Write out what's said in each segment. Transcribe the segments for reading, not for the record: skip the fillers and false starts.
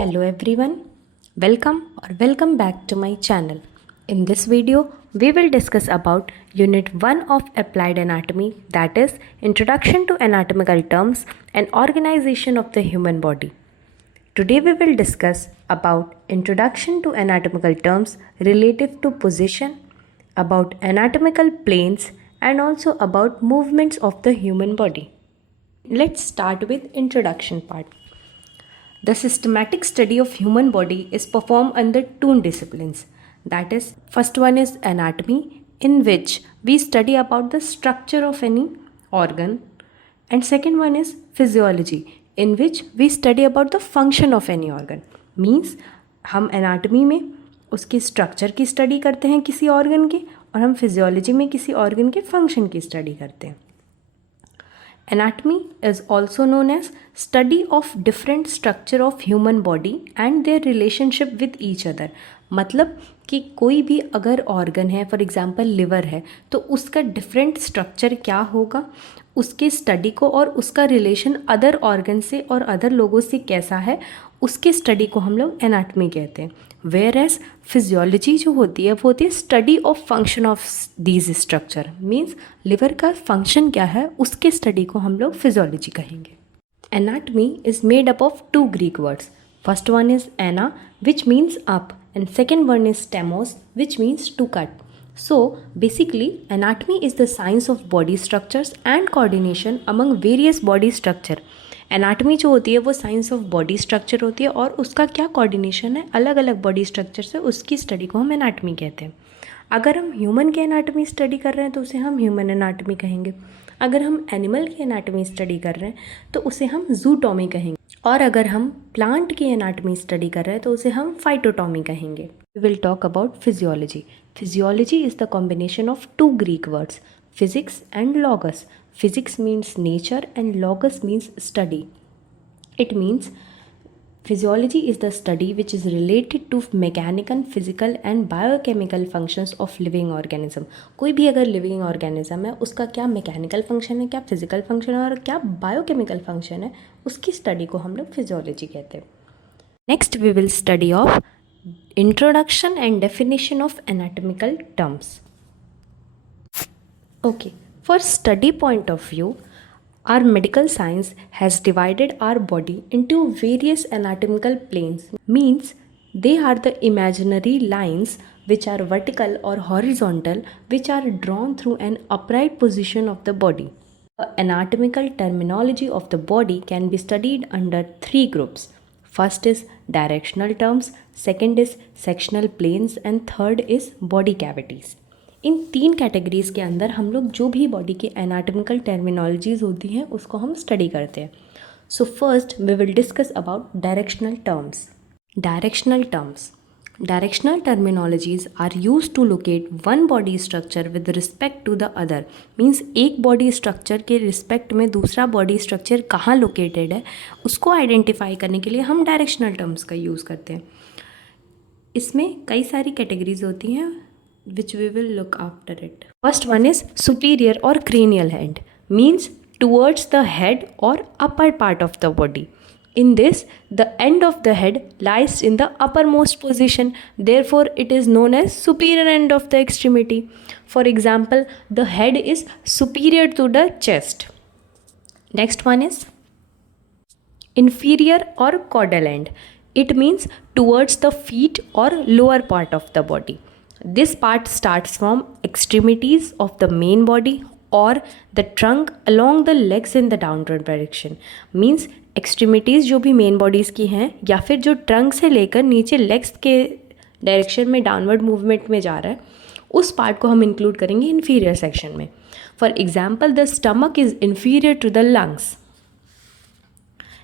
Hello everyone, welcome back to my channel. In this video, we will discuss about Unit 1 of Applied Anatomy, that is Introduction to Anatomical Terms and Organization of the Human Body. Today we will discuss about Introduction to Anatomical Terms relative to position, about anatomical planes and also about movements of the human body. Let's start with introduction part. The systematic study of human body is performed under two disciplines. That is, first one is anatomy, in which we study about the structure of any organ, and second one is physiology, in which we study about the function of any organ. Means हम anatomy में उसके structure की study करते हैं किसी organ के, और हम physiology में किसी organ के function की study करते हैं. Anatomy is also known as study of different structure of human body and their relationship with each other. मतलब कि कोई भी अगर organ है, for example liver है, तो उसका different structure क्या होगा, उसके study को और उसका relation other organ से और other लोगों से कैसा है, उसके study को हम लोग anatomy कहते हैं. Whereas physiology जो होती है वो होती है study of function of these structure. Means liver का function क्या है उसके study को हम लोग physiology कहेंगे. Anatomy is made up of two Greek words. First one is ana, which means up, and second one is stemos, which means to cut. So basically anatomy is the science of body structures and coordination among various body structure. Anatomy जो होती है वो science of body structure होती है और उसका क्या coordination है अलग अलग बॉडी स्ट्रक्चर से, उसकी स्टडी को हम एनाटमी कहते हैं. अगर हम ह्यूमन की एनाटमी स्टडी कर रहे हैं तो उसे हम ह्यूमन एनाटमी कहेंगे. अगर हम एनिमल की एनाटमी स्टडी कर रहे हैं तो उसे हम जूटोमी कहेंगे. और अगर हम प्लांट की एनाटमी स्टडी कर रहे हैं तो उसे हम फाइटोटोमी कहेंगे. We will talk about physiology. Physiology is the combination of two Greek words, physics and logos. Physics means nature and logos means study. It means physiology is the study which is related to mechanical, physical and biochemical functions of living organism. कोई भी अगर living organism है उसका क्या mechanical function है, क्या physical function है और क्या biochemical function है, उसकी study को हम लोग physiology कहते हैं. Next we will study of introduction and definition of anatomical terms. Okay, for study point of view, our medical science has divided our body into various anatomical planes. Means they are the imaginary lines which are vertical or horizontal, which are drawn through an upright position of the body. The anatomical terminology of the body can be studied under three groups. First is directional terms, second is sectional planes and third is body cavities. इन तीन categories के अंदर हम लोग जो भी body की anatomical terminologies होती हैं उसको हम स्टडी करते हैं. So first we will discuss about directional terms. Directional terminologies are use to locate one body structure with respect to the other. Means एक बॉडी स्ट्रक्चर के रिस्पेक्ट में दूसरा बॉडी स्ट्रक्चर कहाँ लोकेटेड है उसको आइडेंटिफाई करने के लिए हम डायरेक्शनल टर्म्स का यूज़ करते हैं. इसमें कई सारी कैटेगरीज होती हैं which we will look after it. First one is superior or cranial head, means towards the head or upper part of the body. In this, the end of the head lies in the uppermost position, therefore it is known as superior end of the extremity. For example, the head is superior to the chest. Next one is inferior or caudal end. It means towards the feet or lower part of the body. This part starts from extremities of the main body or the trunk along the legs in the downward direction. Means extremities जो भी main bodies की हैं या फिर जो trunk से लेकर नीचे legs के direction में downward movement में जा रहा है उस part को हम include करेंगे inferior section में. For example, the stomach is inferior to the lungs.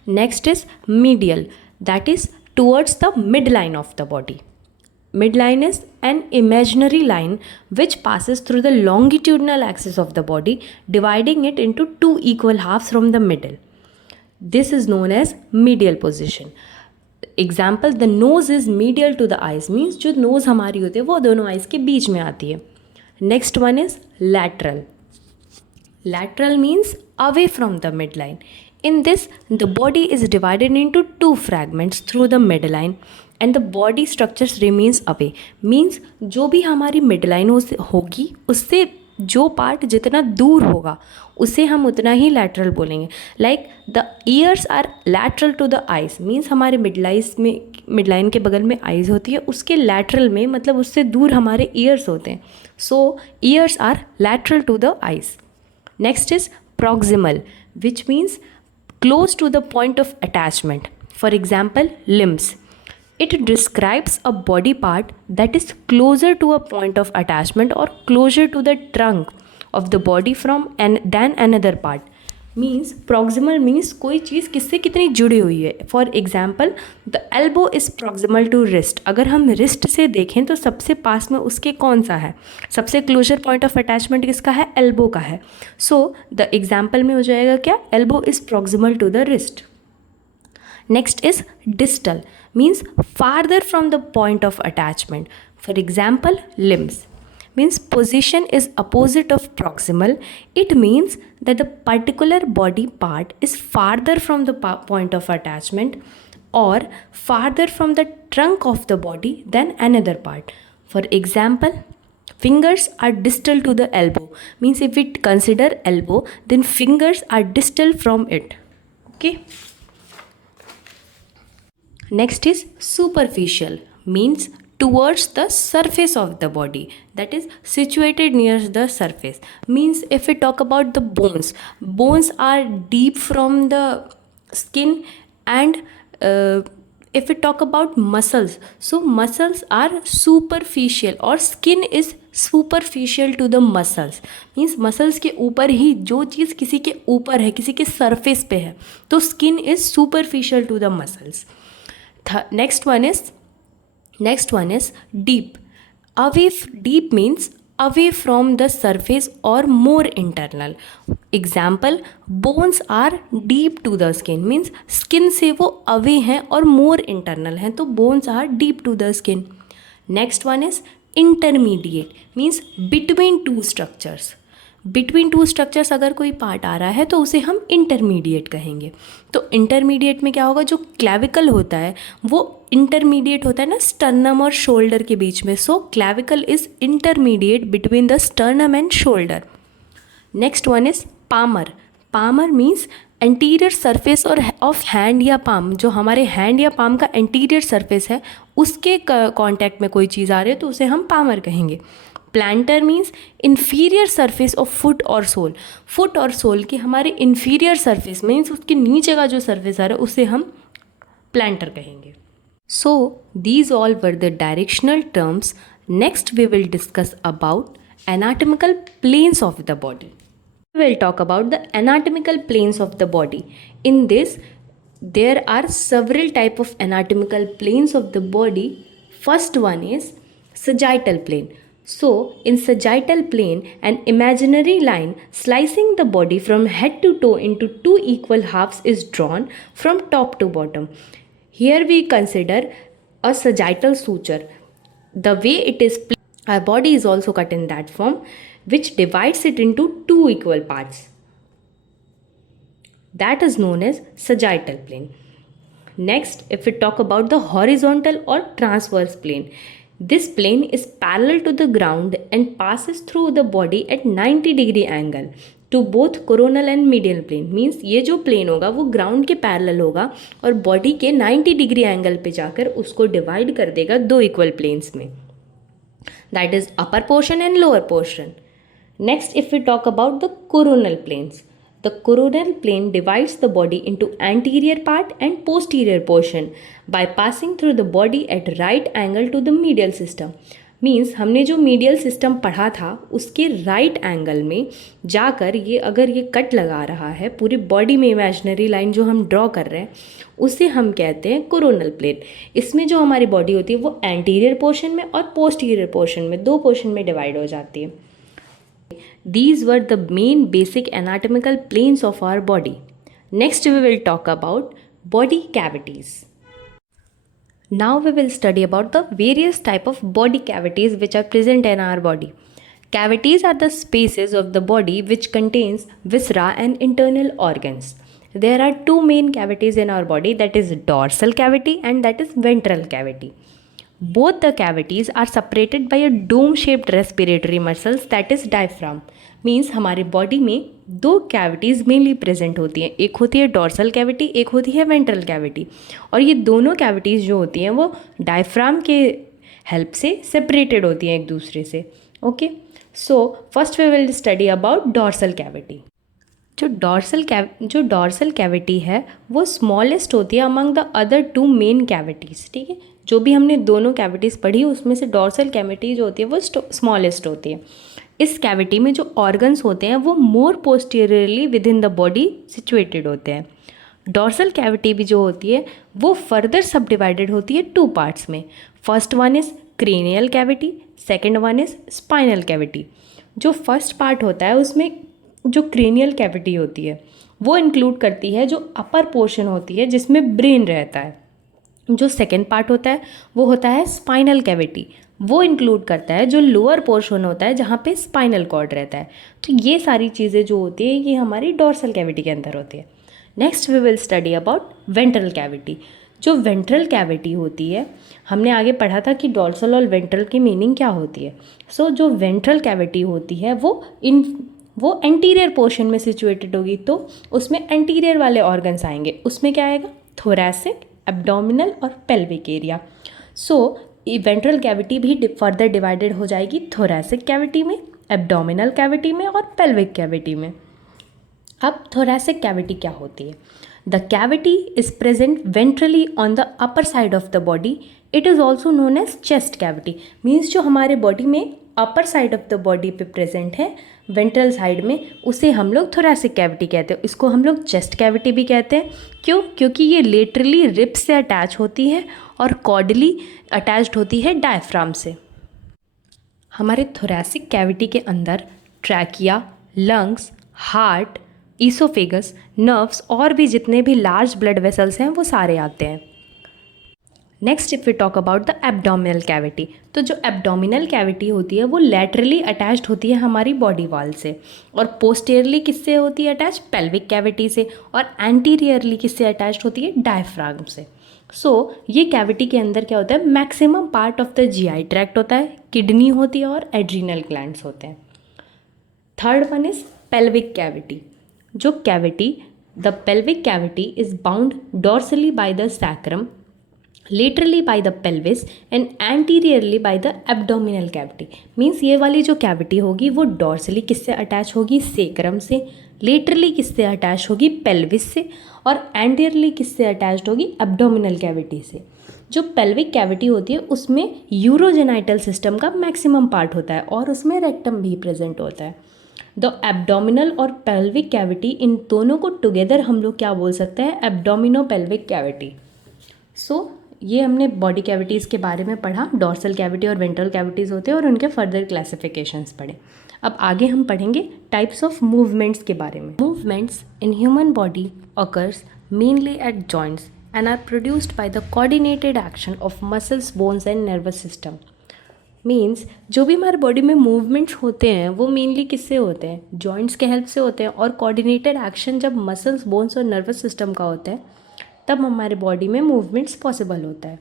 Next is medial, that is towards the midline of the body. Midline is an imaginary line which passes through the longitudinal axis of the body, dividing it into two equal halves from the middle. This is known as medial position. Example, the nose is medial to the eyes, means जो nose हमारी होती है वो दोनों eyes के बीच में आती है. Next one is lateral. Lateral means away from the midline. In this, the body is divided into two fragments through the midline and the body structures remains away. Means जो भी हमारी midline होगी उससे जो पार्ट जितना दूर होगा उसे हम उतना ही लैटरल बोलेंगे. Like the ears are lateral to the eyes. Means हमारे मिडलाइन के बगल में आइज होती है, उसके लैटरल में मतलब उससे दूर हमारे ईयर्स होते हैं. So ears are lateral to the eyes. Next is proximal, which means close to the point of attachment. For example, limbs. It describes a body part that is closer to a point of attachment or closer to the trunk of the body than another part. Means proximal means कोई चीज़ किससे कितनी जुड़ी हुई है. For example, the elbow is proximal to wrist. अगर हम wrist से देखें तो सबसे पास में उसके कौन सा है, सबसे क्लोजर पॉइंट ऑफ अटैचमेंट किसका है, एल्बो का है. सो द एग्जाम्पल में हो जाएगा क्या, elbow is proximal to the wrist. Next is distal. Means farther from the point of attachment. For example, limbs. Means position is opposite of proximal. It means that the particular body part is farther from the point of attachment or farther from the trunk of the body than another part. For example, fingers are distal to the elbow. Means if we consider elbow, then fingers are distal from it. Okay. Next is superficial. Means towards the surface of the body, that is situated near the surface. Means if we talk about the bones are deep from the skin. And if we talk about muscles, so muscles are superficial or skin is superficial to the muscles. Means muscles के ऊपर ही जो चीज़ किसी के ऊपर है, किसी के surface पे है, तो skin is superficial to the muscles. Next one is deep. Deep means away from the surface or more internal. Example, bones are deep to the skin. Means skin से वो away हैं और more internal हैं, तो bones are deep to the skin. Next one is intermediate. Means between two structures. Between two structures अगर कोई part आ रहा है तो उसे हम इंटरमीडिएट कहेंगे. तो इंटरमीडिएट में क्या होगा, जो क्लैविकल होता है वो इंटरमीडिएट होता है ना स्टर्नम और शोल्डर के बीच में. So clavicle is intermediate between the sternum and shoulder. Next one is palmar. Palmar means anterior surface और ऑफ हैंड या पाम. जो हमारे हैंड या पाम का एंटीरियर सरफेस है उसके कॉन्टैक्ट में कोई चीज़ आ रही है तो उसे हम पामर कहेंगे. Planter means inferior surface of foot और सोल. फुट और सोल के हमारे इन्फीरियर सरफेस मीन्स उसके नीचे का जो सरफेस आ रहा है उसे हम प्लांटर कहेंगे. So these all were the directional terms. Next we will discuss about anatomical planes of the body. We will talk about the anatomical planes of the body. In this, there are several type of anatomical planes of the body. First one is sagittal plane. So, in sagittal plane, an imaginary line slicing the body from head to toe into two equal halves is drawn from top to bottom. Here we consider a sagittal suture. The way it is placed, our body is also cut in that form, which divides it into two equal parts. That is known as sagittal plane. Next, if we talk about the horizontal or transverse plane, this plane is parallel to the ground and passes through the body at 90-degree angle to both coronal and medial plane. Means ये जो plane होगा वो ground के parallel होगा और body के 90-degree angle पे जाकर उसको divide कर देगा दो equal planes में. That is upper portion and lower portion. Next, if we talk about the coronal planes, the coronal plane divides the body into anterior part and posterior portion by passing through the body at right angle to the medial system. Means हमने जो medial system पढ़ा था उसके right angle में जाकर ये अगर ये कट लगा रहा है पूरी body में imaginary line जो हम draw कर रहे हैं उसे हम कहते हैं coronal plane. इसमें जो हमारी body होती है वो anterior portion में और posterior portion में दो portion में divide हो जाती है. These were the main basic anatomical planes of our body. Next we will talk about body cavities. Now we will study about the various type of body cavities which are present in our body. Cavities are the spaces of the body which contains viscera and internal organs. there are two main cavities in our body, that is dorsal cavity and that is ventral cavity. Both the cavities are separated by a dome-shaped respiratory muscles, that is diaphragm. Means हमारे body में दो cavities mainly present होती हैं, एक होती है dorsal cavity, एक होती है वेंट्रल कैविटी, और ये दोनों कैविटीज़ जो होती हैं वो डायफ्राम के हेल्प से सेपरेटेड होती हैं एक दूसरे से. Okay, so first we will study about dorsal cavity. जो डॉर्सल कैविटी है वो स्मॉलेस्ट होती है among the other two main cavities. ठीक है, जो भी हमने दोनों कैविटीज़ पढ़ी उसमें से डॉर्सल कैविटी जो होती है वो स्मॉलेस्ट होती है. इस कैविटी में जो ऑर्गन्स होते हैं वो more posteriorly within the body situated होते हैं. डॉर्सल कैविटी भी जो होती है वो फर्दर सब डिवाइडेड होती है टू पार्ट्स में. First one is cranial cavity, second one is spinal cavity. जो फर्स्ट पार्ट होता है उसमें जो क्रेनियल कैविटी होती है वो इंक्लूड करती है जो अपर पोर्शन होती है जिसमें ब्रेन रहता है. जो सेकेंड पार्ट होता है वो होता है स्पाइनल कैविटी, वो इंक्लूड करता है जो लोअर पोर्शन होता है जहाँ पे स्पाइनल कॉर्ड रहता है. तो ये सारी चीज़ें जो होती है ये हमारी डॉर्सल कैविटी के अंदर होती है. Next we will study about ventral cavity. जो वेंट्रल कैविटी होती है हमने आगे पढ़ा था कि डॉर्सल और वेंट्रल की मीनिंग क्या होती है. सो जो वेंट्रल कैविटी होती है वो एंटीरियर पोर्शन में सिचुएटेड होगी, तो उसमें एंटीरियर वाले ऑर्गन्स आएंगे. उसमें क्या आएगा, थोरैसिक, एब्डोमिनल और पेल्विक एरिया. सो वेंट्रल कैविटी भी फर्दर डिवाइडेड हो जाएगी थोरैसिक कैविटी में, एब्डोमिनल कैविटी में और पेल्विक कैविटी में. अब थोरैसिक कैविटी क्या होती है? The cavity is present ventrally on the upper side of the body. It is also known as chest cavity. Means जो हमारे बॉडी में upper side of the body पे प्रेजेंट है वेंट्रल साइड में, उसे हम लोग थोरैसिक कैविटी कहते हैं. इसको हम लोग चेस्ट कैविटी भी कहते हैं. क्यों? क्योंकि ये लेटरली रिब्स से अटैच होती है और कॉर्डली अटैच्ड होती है डायफ्राम से. हमारे थोरैसिक कैविटी के अंदर trachea, lungs, heart, oesophagus, nerves और भी जितने भी लार्ज ब्लड वेसल्स हैं वो सारे आते हैं. Next if we talk about the abdominal cavity, तो जो एब्डोमिनल कैविटी होती है वो लैटरली अटैच्ड होती है हमारी बॉडी वॉल से, और पोस्टेरियरली किससे होती है अटैच, पेल्विक कैविटी से, और एंटीरियरली किससे अटैच्ड होती है, डायफ्राम से. सो ये कैविटी के अंदर क्या होता है, maximum part of the GI tract होता है, किडनी होती है और एड्रीनल ग्लैंड्स होते हैं. Third one is pelvic cavity. जो cavity, the pelvic cavity is bound dorsally by the sacrum, laterally by the pelvis and anteriorly by the abdominal cavity. Means ये वाली जो कैविटी होगी वो डॉर्सली किससे अटैच होगी, सेक्रम से, लेटरली किससे अटैच होगी, पेल्विस से, और एंटीरियरली किससे अटैच्ड होगी, एब्डोमिनल कैविटी से. जो पेल्विक कैविटी होती है उसमें यूरोजेनाइटल सिस्टम का मैक्सिमम पार्ट होता है और उसमें रेक्टम भी प्रेजेंट होता है. द एब्डोमिनल और पेल्विक कैविटी, इन दोनों को टुगेदर हम लोग क्या बोल सकते हैं, एब्डोमिनो पेल्विक कैविटी. सो ये हमने बॉडी कैविटीज़ के बारे में पढ़ा, डॉर्सल कैविटी और वेंट्रल कैविटीज़ होते हैं और उनके फर्दर क्लासिफिकेशंस पढ़े. अब आगे हम पढ़ेंगे टाइप्स ऑफ मूवमेंट्स के बारे में. Movements in human body occurs mainly at joints and are produced by the coordinated action of muscles, bones and nervous system. Means जो भी हमारे बॉडी में मूवमेंट्स होते हैं वो मेनली किससे होते हैं, जॉइंट्स के हेल्प से होते हैं, और कोऑर्डिनेटेड एक्शन जब मसल्स, बोन्स और नर्वस सिस्टम का होता है तब हमारे बॉडी में मूवमेंट्स पॉसिबल होता है.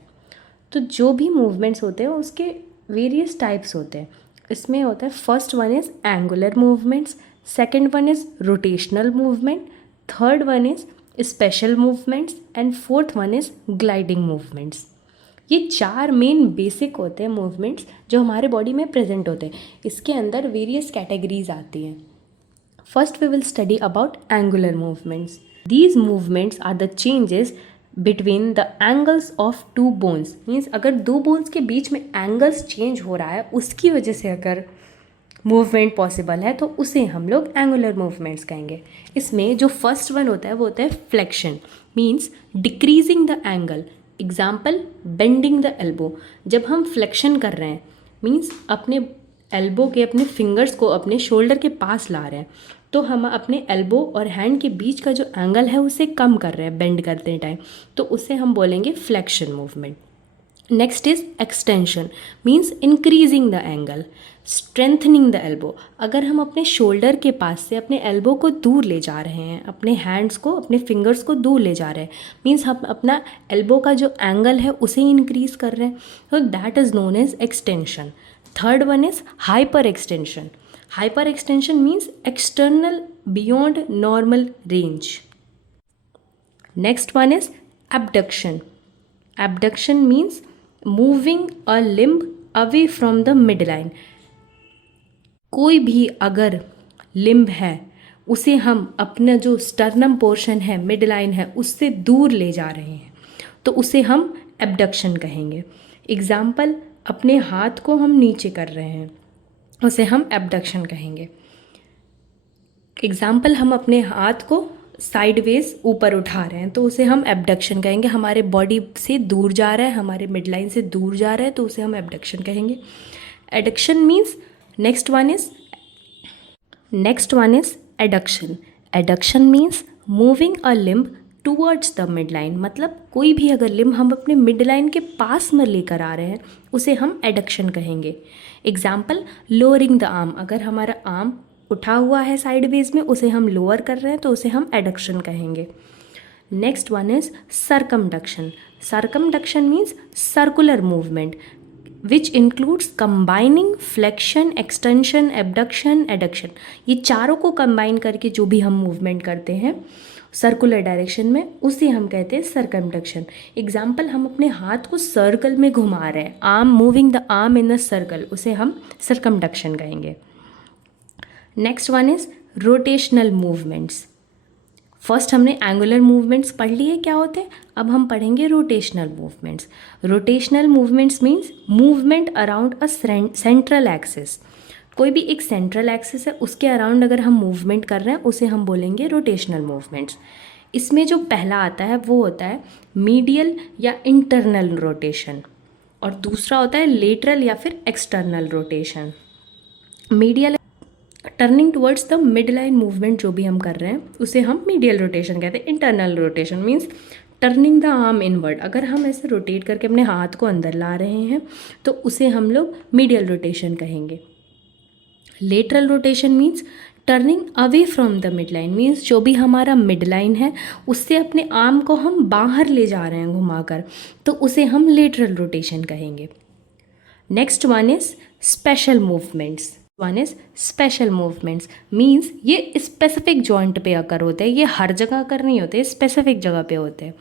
तो जो भी मूवमेंट्स होते हैं उसके वेरियस टाइप्स होते हैं. इसमें होता है first one is angular movements, second one is rotational movement, third one is special movements and fourth one is gliding movements. ये चार मेन बेसिक होते हैं मूवमेंट्स जो हमारे बॉडी में प्रेजेंट होते हैं. इसके अंदर वेरियस कैटेगरीज आती हैं. First we will study about angular movements. These movements are the changes between the angles of two bones. Means अगर दो बोन्स के बीच में एंगल्स चेंज हो रहा है उसकी वजह से अगर मूवमेंट पॉसिबल है तो उसे हम लोग एंगुलर मूवमेंट्स कहेंगे. इसमें जो फर्स्ट वन होता है वो होता है flexion, means decreasing the angle. Example, bending the elbow. जब हम फ्लेक्शन कर रहे हैं मीन्स अपने एल्बो के, अपने फिंगर्स को अपने शोल्डर के पास ला रहे हैं, तो हम अपने एल्बो और हैंड के बीच का जो एंगल है उसे कम कर रहे हैं बेंड करते टाइम, तो उसे हम बोलेंगे flexion movement. Next is extension, means increasing the angle. Strengthening the elbow, अगर हम अपने शोल्डर के पास से अपने एल्बो को दूर ले जा रहे हैं, अपने हैंड्स को, अपने फिंगर्स को दूर ले जा रहे हैं, मीन्स हम अपना एल्बो का जो एंगल है उसे इंक्रीज कर रहे हैं, तो that is known as extension. Third one is hyper extension. Hyper extension means external beyond normal range. Next one is abduction. Abduction means moving a limb away from the midline. कोई भी अगर limb है उसे हम अपना जो sternum portion है, mid line है, उससे दूर ले जा रहे हैं तो उसे हम एब्डक्शन कहेंगे। एग्जाम्पल, अपने हाथ को हम नीचे कर रहे हैं उसे हम एब्डक्शन कहेंगे। एग्जाम्पल, हम अपने हाथ को साइडवेज ऊपर उठा रहे हैं तो उसे हम एब्डक्शन कहेंगे। हमारे बॉडी से दूर जा रहा है, हमारे मिड लाइन से दूर जा रहा है तो उसे हम एब्डक्शन कहेंगे। Adduction means next one is adduction. Adduction means moving a limb towards the mid line, मतलब कोई भी अगर लिम्ब हम अपने मिड लाइन के पास में लेकर आ रहे हैं उसे हम एडक्शन कहेंगे। एग्जाम्पल, लोअरिंग द आर्म, अगर हमारा आर्म उठा हुआ है साइडवेज में उसे हम लोअर कर रहे हैं तो उसे हम एडक्शन कहेंगे। Next one is circumduction. Circumduction means circular movement which includes combining flexion, extension, abduction, adduction. ये चारों को कंबाइन करके जो भी हम मूवमेंट करते हैं सर्कुलर डायरेक्शन में उसे हम कहते हैं सर्कमडक्शन। एग्जाम्पल, हम अपने हाथ को सर्कल में घुमा रहे हैं, arm moving the arm in a circle, उसे हम सर्कमडक्शन कहेंगे। Next one is rotational movements. First हमने एंगुलर मूवमेंट्स पढ़ लिए क्या होते हैं, अब हम पढ़ेंगे rotational movements. Rotational movements means movement around a central axis. कोई भी एक सेंट्रल एक्सिस है उसके अराउंड अगर हम मूवमेंट कर रहे हैं उसे हम बोलेंगे रोटेशनल मूवमेंट्स। इसमें जो पहला आता है वो होता है मीडियल या इंटरनल रोटेशन और दूसरा होता है लेटरल या फिर external rotation. Medial turning towards the mid line movement जो भी हम कर रहे हैं उसे हम मीडियल रोटेशन कहते हैं। Internal rotation means turning the arm inward, अगर हम ऐसे रोटेट करके अपने हाथ को अंदर ला रहे हैं तो उसे हम लोग मीडियल रोटेशन कहेंगे। Lateral rotation means turning away from the mid line, means जो भी हमारा मिड लाइन है उससे अपने आर्म को हम बाहर ले जा रहे हैं घुमाकर तो उसे हम लेटरल रोटेशन कहेंगे। Next one is special movements. One is special movements means ये स्पेसिफिक जॉइंट पे अकर होते हैं, ये हर जगह अकर नहीं होते, स्पेसिफिक जगह पे होते हैं।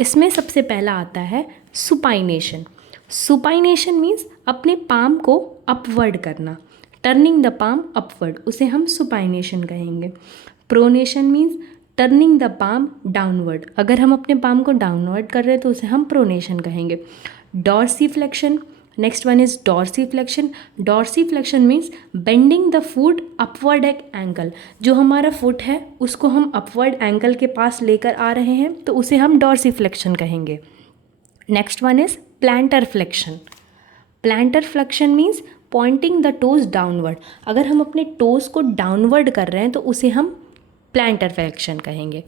इसमें सबसे पहला आता है सुपाइनेशन। सुपाइनेशन मीन्स अपने पाम को अपवर्ड करना, टर्निंग द पाम अपवर्ड, उसे हम सुपाइनेशन कहेंगे। Pronation means turning the palm downward, अगर हम अपने पाम को डाउनवर्ड कर रहे हैं तो उसे हम प्रोनेशन कहेंगे। Dorsiflexion, next one is dorsiflexion. Dorsiflexion means bending the foot upward at ankle, जो हमारा फुट है उसको हम अपवर्ड एंकल के पास लेकर आ रहे हैं तो उसे हम डॉर्सीफ्लेक्शन कहेंगे। Next one is planter flexion. Planter flexion means Poynting the toes downward, अगर हम अपने टोज को डाउनवर्ड कर रहे हैं तो उसे हम प्लांटर फ्लेक्शन कहेंगे।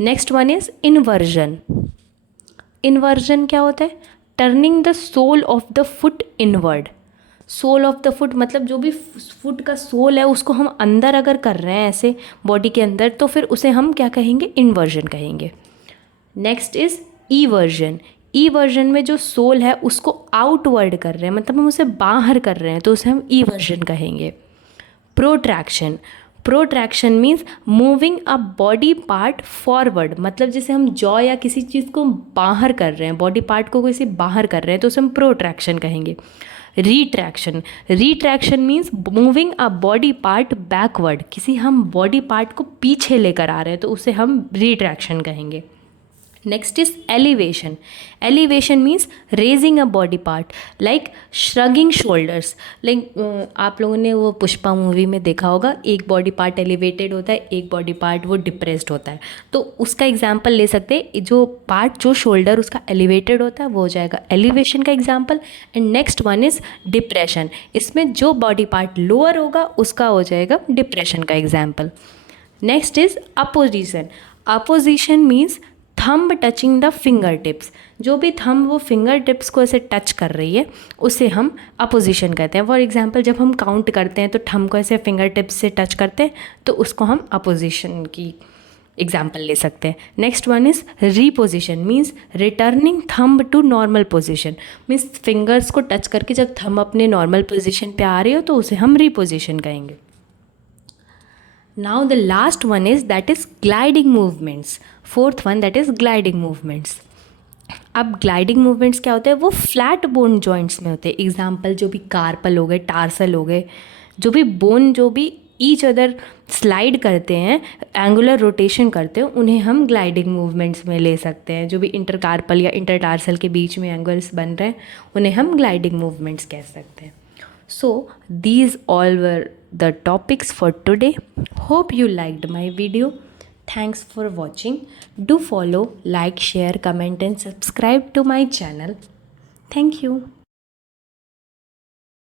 Next one is inversion. Inversion क्या होता है, turning the sole of the foot inward. Sole of the foot मतलब जो भी फुट का सोल है उसको हम अंदर अगर कर रहे हैं ऐसे बॉडी के अंदर तो फिर उसे हम क्या कहेंगे, इन्वर्जन कहेंगे। Next is ईवर्जन। ईवर्जन में जो सोल है उसको आउटवर्ड कर रहे हैं, मतलब हम उसे बाहर कर रहे हैं तो उसे हम ईवर्जन कहेंगे। Protraction. Protraction means moving a body part forward, मतलब जैसे हम जॉ या किसी चीज़ को बाहर कर रहे हैं, बॉडी पार्ट को किसी बाहर कर रहे हैं तो उसे हम प्रोट्रैक्शन कहेंगे। Retraction. Retraction means moving a body part backward, किसी हम बॉडी पार्ट को पीछे लेकर आ रहे हैं तो उसे हम रिट्रैक्शन कहेंगे। Next is elevation. Elevation means raising a body part like shrugging shoulders. Like आप लोगों ने वो पुष्पा मूवी में देखा होगा, एक बॉडी पार्ट एलिवेटेड होता है, एक बॉडी पार्ट वो डिप्रेस्ड होता है, तो उसका एग्जाम्पल ले सकते हैं। जो पार्ट जो शोल्डर उसका एलिवेटेड होता है वो हो जाएगा एलिवेशन का example. And next one is depression, इसमें जो बॉडी पार्ट लोअर होगा उसका हो जाएगा डिप्रेशन का example. Next is opposition. Opposition means thumb touching the finger tips, जो भी थंब वो फिंगर टिप्स को ऐसे टच कर रही है उसे हम अपोजिशन कहते हैं। फॉर एग्जांपल जब हम काउंट करते हैं तो थंब को ऐसे फिंगर टिप्स से टच करते हैं तो उसको हम अपोजिशन की एग्जाम्पल ले सकते हैं। Next one is reposition, means returning thumb to normal position, means fingers को टच करके जब थंब अपने नॉर्मल पोजिशन पे आ रही हो तो उसे हम रीपोजिशन कहेंगे। Now the last one is that is gliding movements, fourth one that is gliding movements. अब ग्लाइडिंग मूवमेंट्स क्या होते हैं, वो फ्लैट बोन जॉइंट्स में होते हैं। एग्जाम्पल जो भी कार्पल हो गए, टार्सल हो गए, जो भी बोन जो भी ईच अदर स्लाइड करते हैं, एंगुलर रोटेशन करते हैं, उन्हें हम ग्लाइडिंग मूवमेंट्स में ले सकते हैं। जो भी इंटरकार्पल या इंटरटार्सल के बीच में एंगल्स बन रहे हैं उन्हें हम ग्लाइडिंग मूवमेंट्स कह सकते हैं। So these all were the topics for today. Hope you liked my video. Thanks for watching. Do follow, like, share, comment and subscribe to my channel. Thank you.